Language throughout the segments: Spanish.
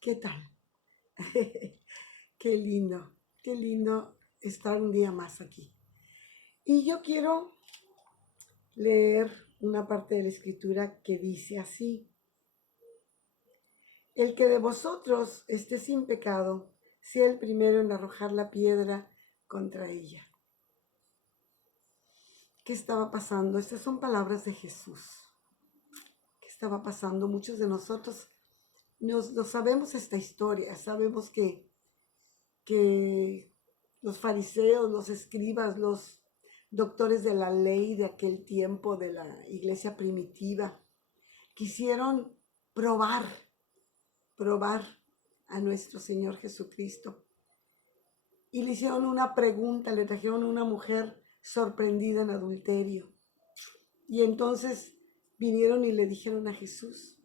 ¿Qué tal? Qué lindo estar un día más aquí. Y yo quiero leer una parte de la escritura que dice así: el que de vosotros esté sin pecado, sea el primero en arrojar la piedra contra ella. ¿Qué estaba pasando? Estas son palabras de Jesús. ¿Qué estaba pasando? Muchos de nosotros no sabemos esta historia, sabemos que los fariseos, los escribas, los doctores de la ley de aquel tiempo, de la iglesia primitiva, quisieron probar a nuestro Señor Jesucristo. Y le hicieron una pregunta, le trajeron una mujer sorprendida en adulterio. Y entonces vinieron y le dijeron a Jesús: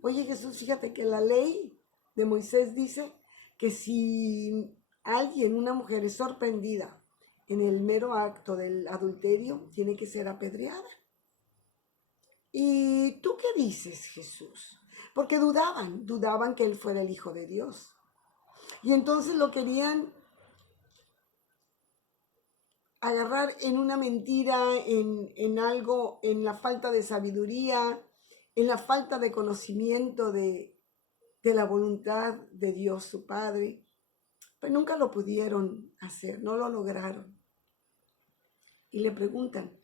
oye Jesús, fíjate que la ley de Moisés dice que si alguien, una mujer, es sorprendida en el mero acto del adulterio, tiene que ser apedreada. ¿Y tú qué dices, Jesús? Porque dudaban que él fuera el Hijo de Dios. Y entonces lo querían agarrar en una mentira, en algo, en la falta de sabiduría, en la falta de conocimiento de la voluntad de Dios su Padre. Pero nunca lo pudieron hacer, no lo lograron. Y le preguntan: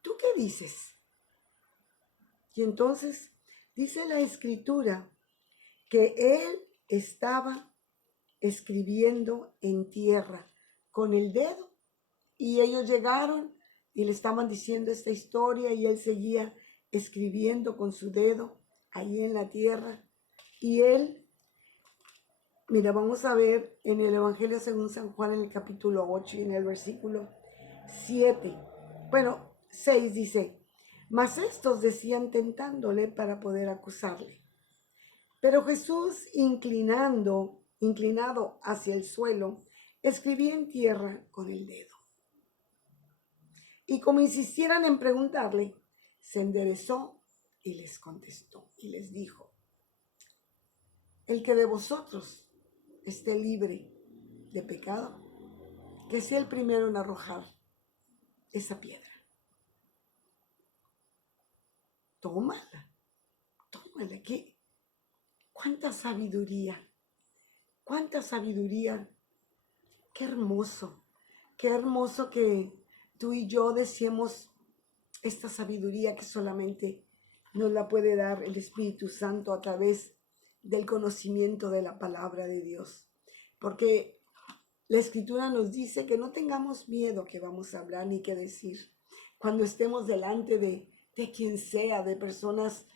¿tú qué dices? Y entonces dice la escritura que él estaba escribiendo en tierra con el dedo, y ellos llegaron y le estaban diciendo esta historia y él seguía escribiendo con su dedo ahí en la tierra. Y él, mira, vamos a ver en el Evangelio según San Juan, en el capítulo 8 y en el versículo 7, bueno, 6 dice: mas estos decían tentándole para poder acusarle. Pero Jesús, inclinado hacia el suelo, escribía en tierra con el dedo. Y como insistieran en preguntarle, se enderezó y les contestó y les dijo: el que de vosotros esté libre de pecado, que sea el primero en arrojar esa piedra. Tómala. ¿Cuánta sabiduría? ¿Cuánta sabiduría? Qué hermoso que tú y yo deseemos esta sabiduría que solamente nos la puede dar el Espíritu Santo a través del conocimiento de la palabra de Dios. Porque la Escritura nos dice que no tengamos miedo que vamos a hablar ni que decir cuando estemos delante de quien sea, de personas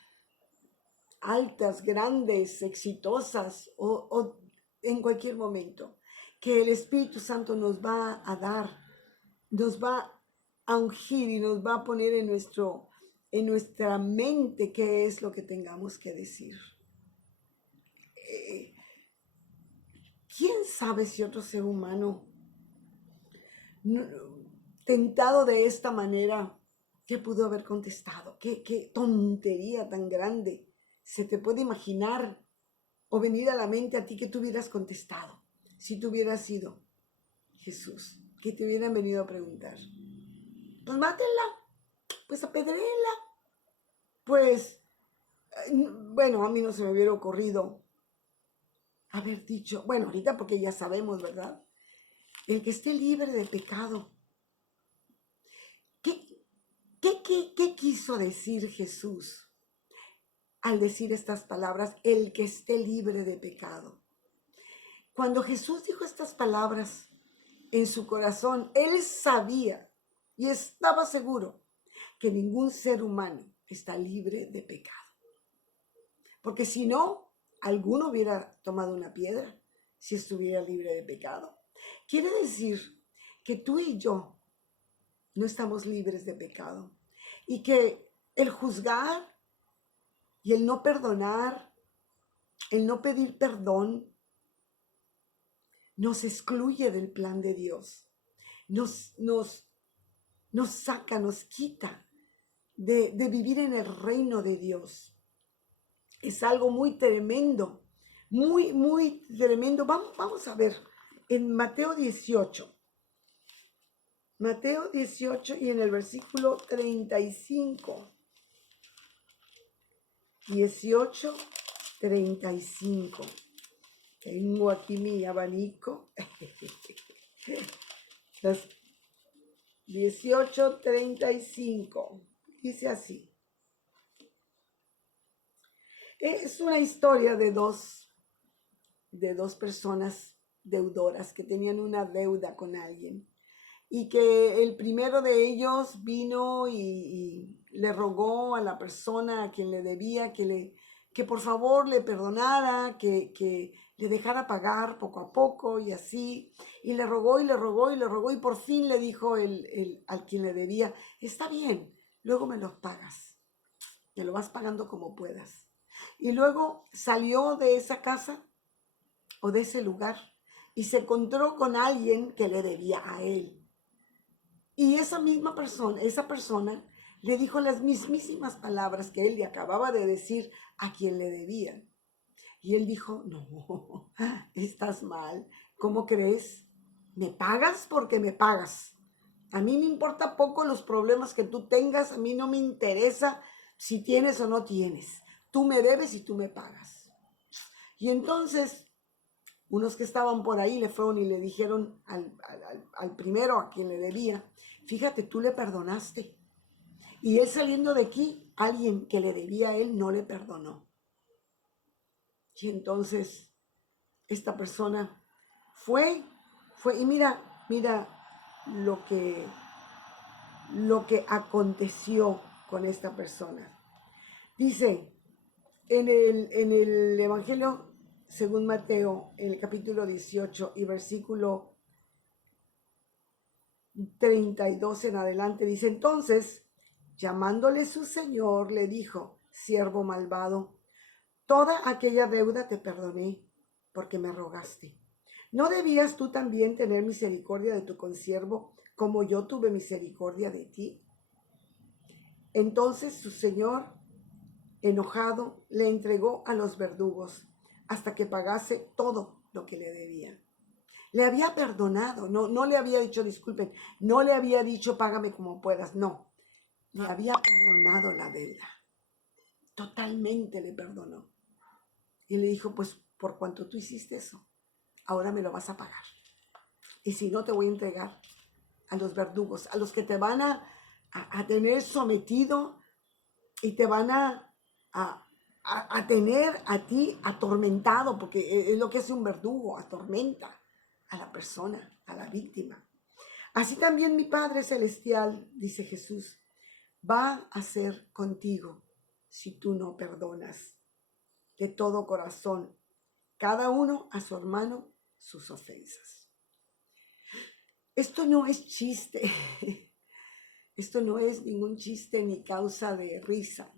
altas, grandes, exitosas o en cualquier momento, que el Espíritu Santo nos va a dar, nos va a ungir y nos va a poner en nuestra mente qué es lo que tengamos que decir. ¿Quién sabe si otro ser humano tentado de esta manera, qué pudo haber contestado? ¿Qué tontería tan grande se te puede imaginar o venir a la mente a ti que tú hubieras contestado si tú hubieras sido Jesús, que te hubieran venido a preguntar? Pues mátenla, pues apedréela. Pues, bueno, a mí no se me hubiera ocurrido haber dicho, bueno, ahorita porque ya sabemos, ¿verdad? El que esté libre de pecado. ¿Qué quiso decir Jesús al decir estas palabras? El que esté libre de pecado. Cuando Jesús dijo estas palabras en su corazón, él sabía y estaba seguro que ningún ser humano está libre de pecado. Porque si no, alguno hubiera tomado una piedra si estuviera libre de pecado. Quiere decir que tú y yo no estamos libres de pecado y que el juzgar y el no perdonar, el no pedir perdón, nos excluye del plan de Dios, nos saca, nos quita de vivir en el reino de Dios. Es algo muy tremendo, muy, muy tremendo. Vamos a ver en Mateo 18. Mateo 18 y en el versículo 35. 18, 35. Tengo aquí mi abanico. Las 18, 35. Dice así. Es una historia de dos personas deudoras que tenían una deuda con alguien. Y que el primero de ellos vino y le rogó a la persona a quien le debía que por favor le perdonara, que le dejara pagar poco a poco y así. Y le rogó y le rogó y le rogó y por fin le dijo al quien le debía, está bien, luego me los pagas, te lo vas pagando como puedas. Y luego salió de esa casa o de ese lugar y se encontró con alguien que le debía a él. Y esa persona le dijo las mismísimas palabras que él le acababa de decir a quien le debía. Y él dijo, no, estás mal. ¿Cómo crees? Me pagas porque me pagas. A mí me importa poco los problemas que tú tengas. A mí no me interesa si tienes o no tienes. Tú me debes y tú me pagas. Y entonces unos que estaban por ahí le fueron y le dijeron al primero a quien le debía, fíjate, tú le perdonaste. Y él saliendo de aquí, alguien que le debía a él no le perdonó. Y entonces esta persona fue y mira lo que aconteció con esta persona. Dice en el Evangelio según Mateo, en el capítulo 18 y versículo 32 en adelante, dice, entonces, llamándole su señor, le dijo, siervo malvado, toda aquella deuda te perdoné porque me rogaste. ¿No debías tú también tener misericordia de tu consiervo como yo tuve misericordia de ti? Entonces su señor, enojado, le entregó a los verdugos hasta que pagase todo lo que le debían. Le había perdonado, no le había dicho disculpen, no le había dicho págame como puedas, no. Le había perdonado la deuda. Totalmente le perdonó. Y le dijo, pues por cuanto tú hiciste eso, ahora me lo vas a pagar. Y si no, te voy a entregar a los verdugos, a los que te van a tener sometido y te van a tener a ti atormentado, porque es lo que hace un verdugo, atormenta a la persona, a la víctima. Así también mi Padre Celestial, dice Jesús, va a hacer contigo si tú no perdonas de todo corazón, cada uno a su hermano, sus ofensas. Esto no es chiste, esto no es ningún chiste ni causa de risa.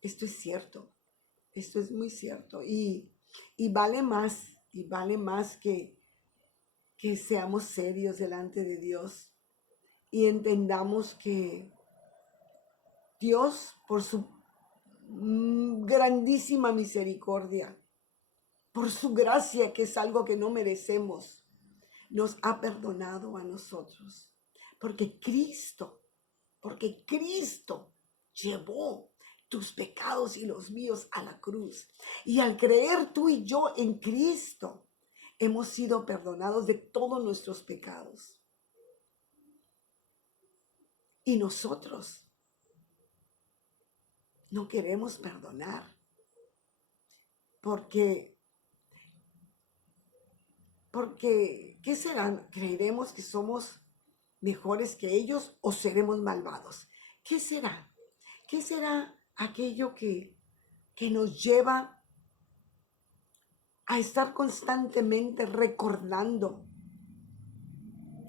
Esto es cierto, esto es muy cierto y vale más que seamos serios delante de Dios y entendamos que Dios, por su grandísima misericordia, por su gracia, que es algo que no merecemos, nos ha perdonado a nosotros. Porque Cristo llevó tus pecados y los míos a la cruz. Y al creer tú y yo en Cristo, hemos sido perdonados de todos nuestros pecados. Y nosotros no queremos perdonar. Porque, ¿qué serán? ¿Creeremos que somos mejores que ellos o seremos malvados? ¿Qué será? ¿Qué será aquello que nos lleva a estar constantemente recordando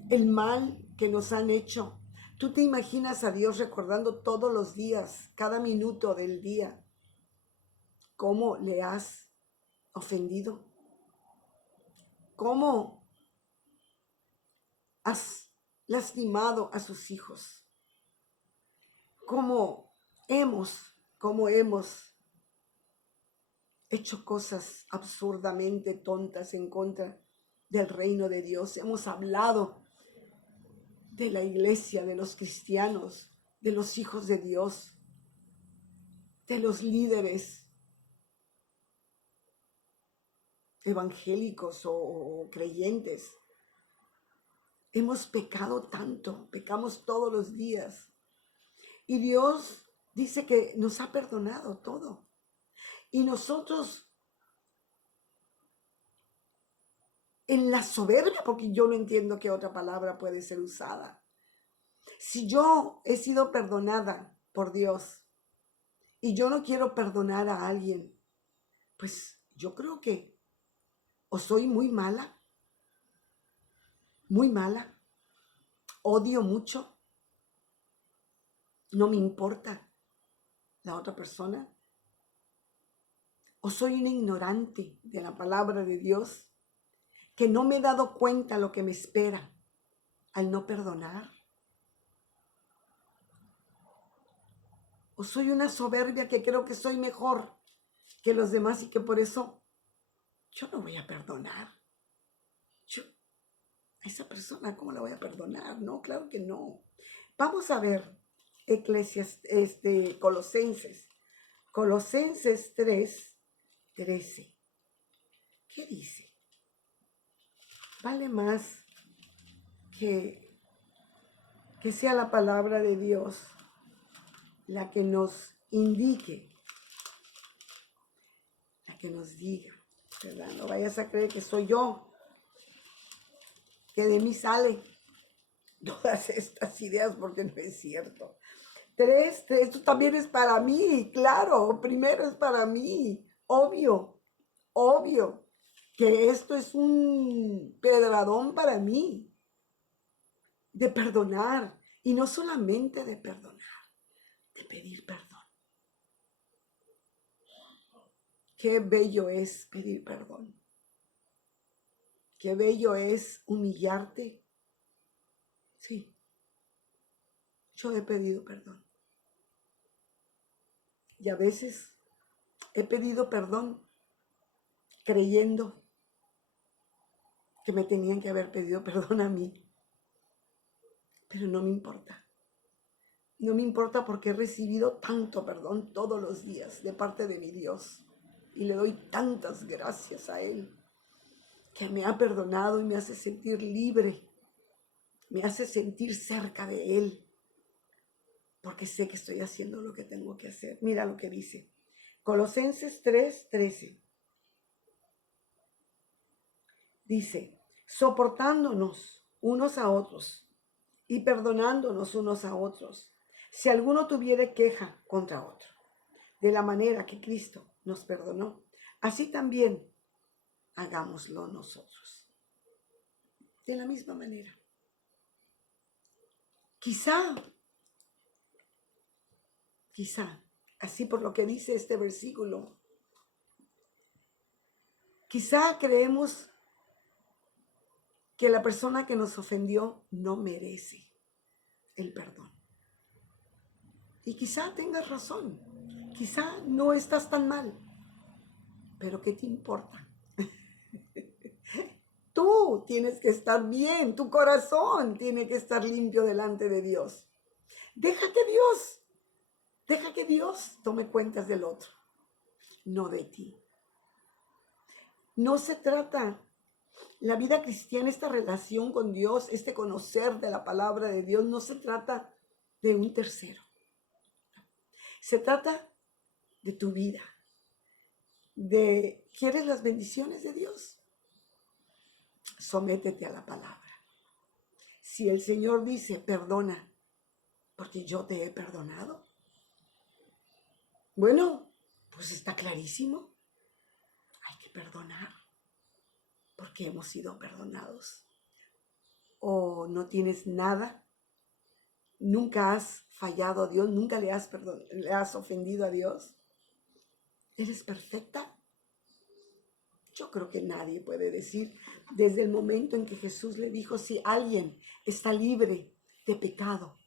el mal que nos han hecho? ¿Tú te imaginas a Dios recordando todos los días, cada minuto del día, cómo le has ofendido? ¿Cómo has lastimado a sus hijos? ¿Cómo hemos hecho cosas absurdamente tontas en contra del reino de Dios. Hemos hablado de la iglesia, de los cristianos, de los hijos de Dios, de los líderes evangélicos o creyentes. Hemos pecado tanto, pecamos todos los días. Y Dios dice que nos ha perdonado todo. Y nosotros, en la soberbia, porque yo no entiendo qué otra palabra puede ser usada. Si yo he sido perdonada por Dios y yo no quiero perdonar a alguien, pues yo creo que o soy muy mala, odio mucho, no me importa la otra persona, o soy una ignorante de la palabra de Dios, que no me he dado cuenta lo que me espera al no perdonar, o soy una soberbia que creo que soy mejor que los demás y que por eso yo no voy a perdonar. Yo, a esa persona, ¿cómo la voy a perdonar? No, claro que no. Vamos a ver Colosenses 3:13. ¿Qué dice? Vale más que sea la palabra de Dios la que nos indique, la que nos diga, ¿verdad? No vayas a creer que soy yo, que de mí sale todas estas ideas, porque no es cierto. Esto también es para mí, claro, primero es para mí, obvio que esto es un pedradón para mí, de perdonar, y no solamente de perdonar, de pedir perdón. Qué bello es pedir perdón. Qué bello es humillarte. Sí, yo he pedido perdón. Y a veces he pedido perdón creyendo que me tenían que haber pedido perdón a mí. Pero no me importa. No me importa porque he recibido tanto perdón todos los días de parte de mi Dios. Y le doy tantas gracias a Él, que me ha perdonado y me hace sentir libre. Me hace sentir cerca de Él. Porque sé que estoy haciendo lo que tengo que hacer. Mira lo que dice. Colosenses 3:13. Dice, soportándonos unos a otros y perdonándonos unos a otros, si alguno tuviere queja contra otro, de la manera que Cristo nos perdonó, así también hagámoslo nosotros. De la misma manera. Quizá, así por lo que dice este versículo, quizá creemos que la persona que nos ofendió no merece el perdón. Y quizá tengas razón, quizá no estás tan mal, pero ¿qué te importa? Tú tienes que estar bien, tu corazón tiene que estar limpio delante de Dios. Deja que Dios tome cuentas del otro, no de ti. No se trata, la vida cristiana, esta relación con Dios, este conocer de la palabra de Dios, no se trata de un tercero. Se trata de tu vida, ¿quieres las bendiciones de Dios? Sométete a la palabra. Si el Señor dice, perdona, porque yo te he perdonado, bueno, pues está clarísimo. Hay que perdonar, porque hemos sido perdonados. O no tienes nada, nunca has fallado a Dios, nunca le has ofendido a Dios. ¿Eres perfecta? Yo creo que nadie puede decir, desde el momento en que Jesús le dijo, si alguien está libre de pecado,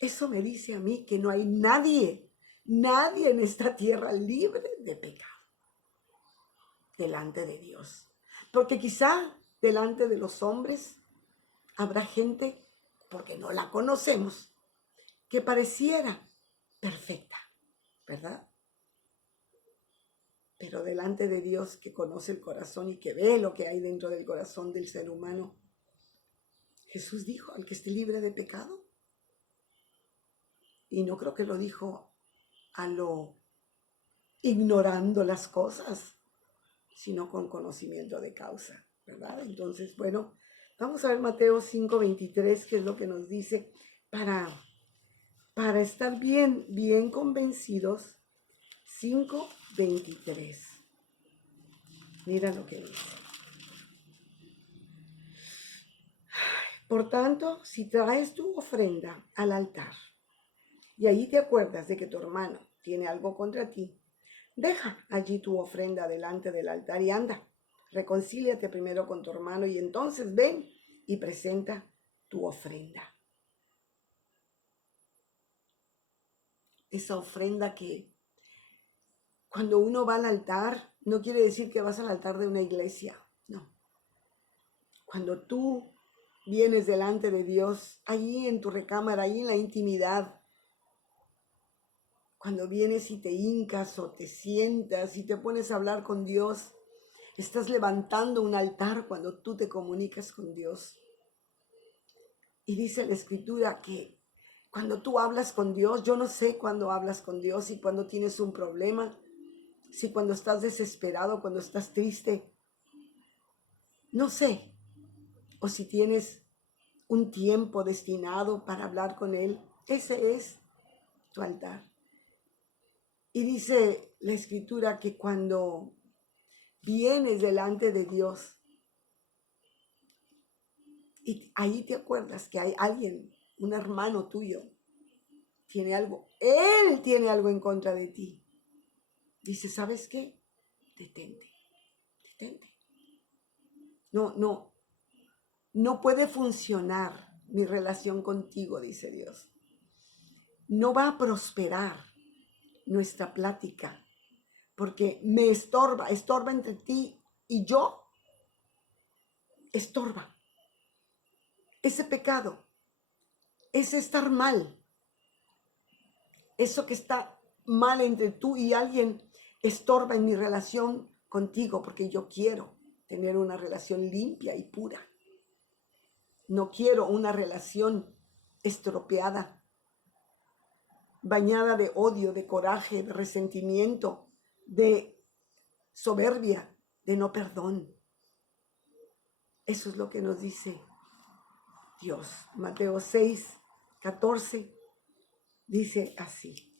eso me dice a mí que no hay nadie Nadie en esta tierra libre de pecado delante de Dios. Porque quizá delante de los hombres habrá gente, porque no la conocemos, que pareciera perfecta, ¿verdad? Pero delante de Dios, que conoce el corazón y que ve lo que hay dentro del corazón del ser humano, Jesús dijo, al que esté libre de pecado. Y no creo que lo dijo a lo ignorando las cosas, sino con conocimiento de causa, ¿verdad? Entonces, bueno, vamos a ver Mateo 5:23, que es lo que nos dice para estar bien convencidos. 5:23. Mira lo que dice. Por tanto, si traes tu ofrenda al altar y allí te acuerdas de que tu hermano tiene algo contra ti, deja allí tu ofrenda delante del altar y anda, reconcíliate primero con tu hermano y entonces ven y presenta tu ofrenda. Esa ofrenda que cuando uno va al altar, no quiere decir que vas al altar de una iglesia, no. Cuando tú vienes delante de Dios, allí en tu recámara, allí en la intimidad, cuando vienes y te hincas o te sientas y te pones a hablar con Dios, estás levantando un altar cuando tú te comunicas con Dios. Y dice la Escritura que cuando tú hablas con Dios, yo no sé cuándo hablas con Dios, si cuando tienes un problema, si cuando estás desesperado, cuando estás triste, no sé, o si tienes un tiempo destinado para hablar con Él, ese es tu altar. Y dice la Escritura que cuando vienes delante de Dios y ahí te acuerdas que hay alguien, un hermano tuyo, tiene algo, él tiene algo en contra de ti. Dice, ¿sabes qué? Detente. No puede funcionar mi relación contigo, dice Dios. No va a prosperar nuestra plática porque me estorba entre ti y yo, estorba. Ese pecado, ese estar mal, eso que está mal entre tú y alguien, estorba en mi relación contigo porque yo quiero tener una relación limpia y pura. No quiero una relación estropeada, bañada de odio, de coraje, de resentimiento, de soberbia, de no perdón. Eso es lo que nos dice Dios. Mateo 6:14 dice así.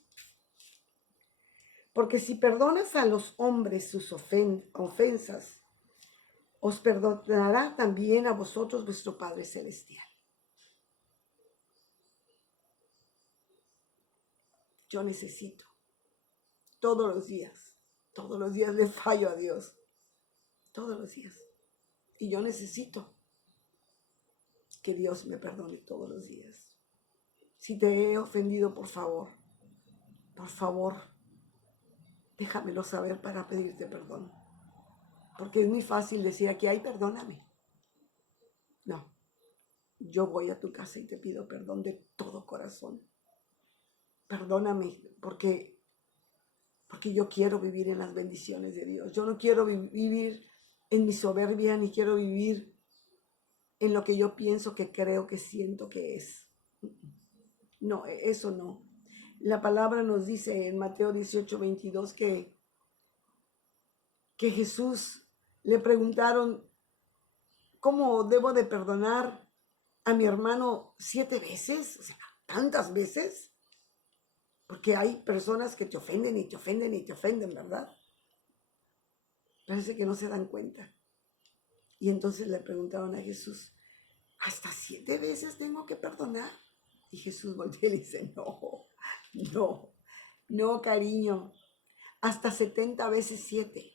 Porque si perdonas a los hombres sus ofensas, os perdonará también a vosotros vuestro Padre Celestial. Yo necesito todos los días le fallo a Dios, todos los días. Y yo necesito que Dios me perdone todos los días. Si te he ofendido, por favor, déjamelo saber para pedirte perdón. Porque es muy fácil decir aquí, ay, perdóname. No, yo voy a tu casa y te pido perdón de todo corazón. Perdóname porque yo quiero vivir en las bendiciones de Dios. Yo no quiero vivir en mi soberbia, ni quiero vivir en lo que yo pienso, que creo, que siento que es. No, eso no. La palabra nos dice en Mateo 18:22 que Jesús le preguntaron, ¿cómo debo de perdonar a mi hermano 7 veces? O sea, ¿tantas veces? Porque hay personas que te ofenden y te ofenden y te ofenden, ¿verdad? Parece que no se dan cuenta. Y entonces le preguntaron a Jesús, ¿hasta 7 veces tengo que perdonar? Y Jesús voltea y le dice, no, cariño, hasta 70 veces 7.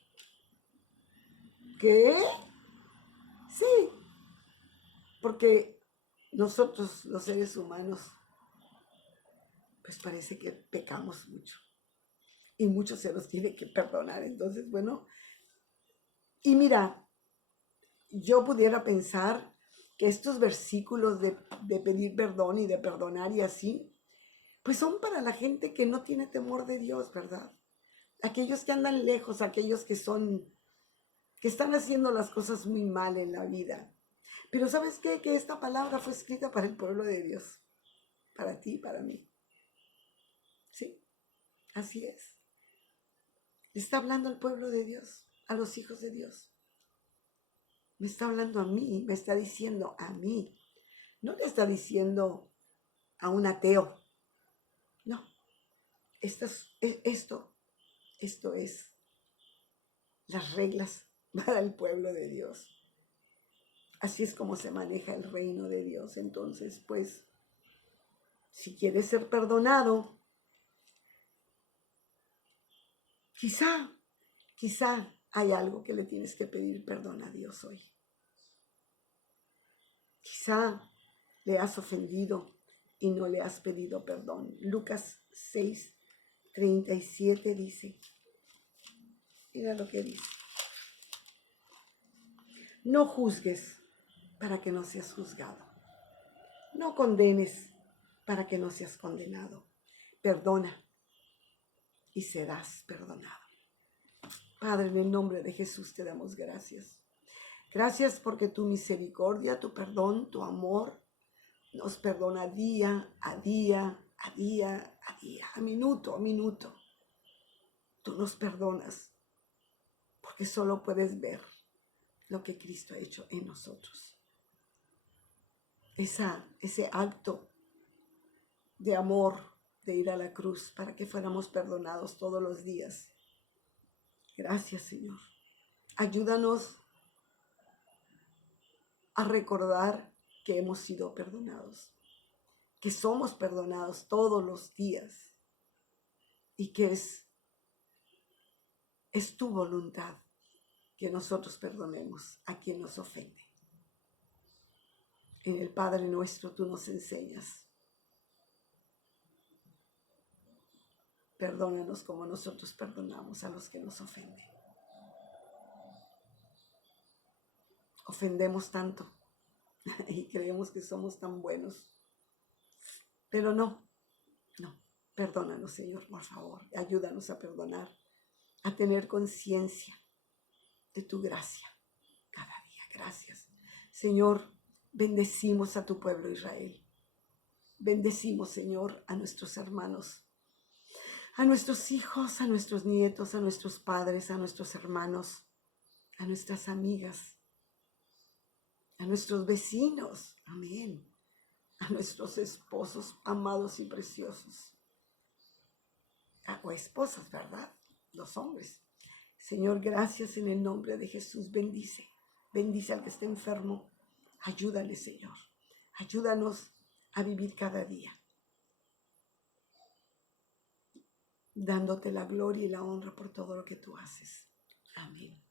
¿Qué? Sí, porque nosotros los seres humanos, pues parece que pecamos mucho. y muchos se los tiene que perdonar. Entonces, bueno, y mira, yo pudiera pensar que estos versículos de pedir perdón y de perdonar y así, pues son para la gente que no tiene temor de Dios, ¿verdad? Aquellos que andan lejos, aquellos que están haciendo las cosas muy mal en la vida. Pero ¿sabes qué? Que esta palabra fue escrita para el pueblo de Dios, para ti, para mí. Sí, así es. Le está hablando al pueblo de Dios, a los hijos de Dios. Me está hablando a mí, me está diciendo a mí. No le está diciendo a un ateo. No, esto es las reglas para el pueblo de Dios. Así es como se maneja el reino de Dios. Entonces, pues, si quieres ser perdonado, quizá hay algo que le tienes que pedir perdón a Dios hoy. Quizá le has ofendido y no le has pedido perdón. Lucas 6:37 dice, mira lo que dice. No juzgues para que no seas juzgado. No condenes para que no seas condenado. Perdona y serás perdonado. Padre, en el nombre de Jesús te damos gracias. Gracias porque tu misericordia, tu perdón, tu amor nos perdona día a día, a día, a día, a minuto a minuto. Tú nos perdonas porque solo puedes ver lo que Cristo ha hecho en nosotros. Ese acto de amor, de ir a la cruz para que fuéramos perdonados todos los días. Gracias, Señor. Ayúdanos a recordar que hemos sido perdonados, que somos perdonados todos los días y que es tu voluntad que nosotros perdonemos a quien nos ofende. En el Padre nuestro tú nos enseñas. Perdónanos como nosotros perdonamos a los que nos ofenden. Ofendemos tanto y creemos que somos tan buenos. Pero no. Perdónanos, Señor, por favor. Ayúdanos a perdonar, a tener conciencia de tu gracia cada día. Gracias. Señor, bendecimos a tu pueblo Israel. Bendecimos, Señor, a nuestros hermanos, a nuestros hijos, a nuestros nietos, a nuestros padres, a nuestros hermanos, a nuestras amigas, a nuestros vecinos. Amén. A nuestros esposos amados y preciosos. O esposas, ¿verdad? Los hombres. Señor, gracias en el nombre de Jesús. Bendice. Bendice al que esté enfermo. Ayúdale, Señor. Ayúdanos a vivir cada día, dándote la gloria y la honra por todo lo que tú haces. Amén.